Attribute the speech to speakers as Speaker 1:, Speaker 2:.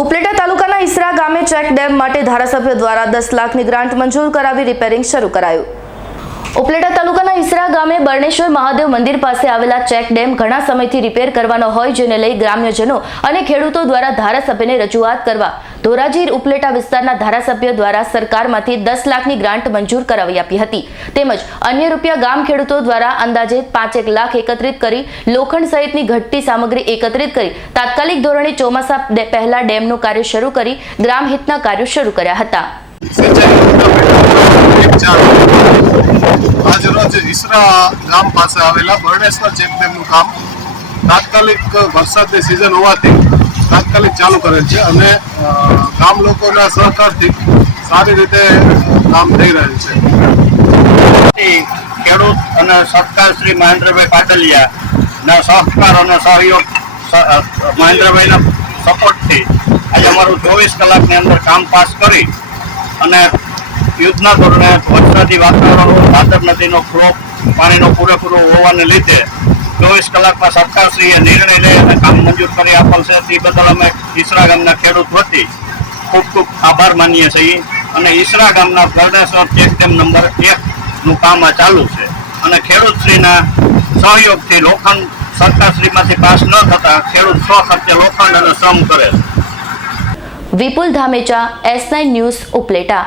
Speaker 1: ઉપલેટા તાલુકાના ઈસરા ગામે check dam માટે ધારાસભ્ય દ્વારા દસ લાખની ગ્રાન્ટ મંજૂર કરાવી રિપેરિંગ શરૂ કરાયું. ગામે બર્ણેશ્વર મહાદેવ મંદિર પાસે આવેલા ચેક ડેમ ઘણા સમયથી રિપેર કરવાનો હોય જેને લઈ ગ્રામ્યજનો અને ખેડૂતો દ્વારા ધારાસભ્યને રજૂઆત કરવા ધોરાજીર ઉપલેટા વિસ્તારના ધારાસભ્ય દ્વારા સરકારમાંથી દસ લાખની ગ્રાન્ટ મંજૂર કરાવી આપી હતી. તેમજ અન્ય રૂપિયા ગામ ખેડૂતો દ્વારા અંદાજે પાંચેક લાખ એકત્રિત કરી લોખંડ સહિતની ઘટતી સામગ્રી એકત્રિત કરી તાત્કાલિક ધોરણે ચોમાસા પહેલા ડેમનું કાર્ય શરૂ કરી ગ્રામહિતના કાર્યો શરૂ કર્યા હતા.
Speaker 2: ગામ પાસે આવેલા બરણેશ્વર ચેક ડેમનું કામ તાત્કાલિક વરસાદની સિઝન હોવાથી તાત્કાલિક ચાલુ કરેલ છે અને ગામ લોકોના સહકારથી સારી રીતે કામ થઈ રહ્યું છે.
Speaker 3: ખેડૂત અને સરકાર શ્રી મહેન્દ્રભાઈ પાટલિયા ના સહકાર અને સહયોગ મહેન્દ્રભાઈના સપોર્ટથી આજે અમારું ચોવીસ કલાકની અંદર કામ પાસ કરી અને યુદ્ધના ધોરણે વરસાદી વાતાવરણ ભાદર નદીનો ફ્લો પાણીનો પૂરેપૂરો હોવાને લીધે ચોવીસ કલાકમાં સરકારશ્રીએ નિર્ણય લઈ અને કામ મંજૂર કરી આપેલ તે બદલ અમે ઈસરા ગામના ખેડૂત વતી ખૂબ ખૂબ આભાર માનીએ છીએ અને ઈસરા ગામના ગરડેશ્વર ચેક ડેમ નંબર એકનું કામ આ ચાલુ છે. અને ખેડૂતશ્રીના સહયોગથી લોખંડ સરકારશ્રીમાંથી પાસ ન થતા ખેડૂત સ્વ ખર્ચે લોખંડ અને શ્રમ કરે છે.
Speaker 1: Vipul Dhamecha S news Upleta.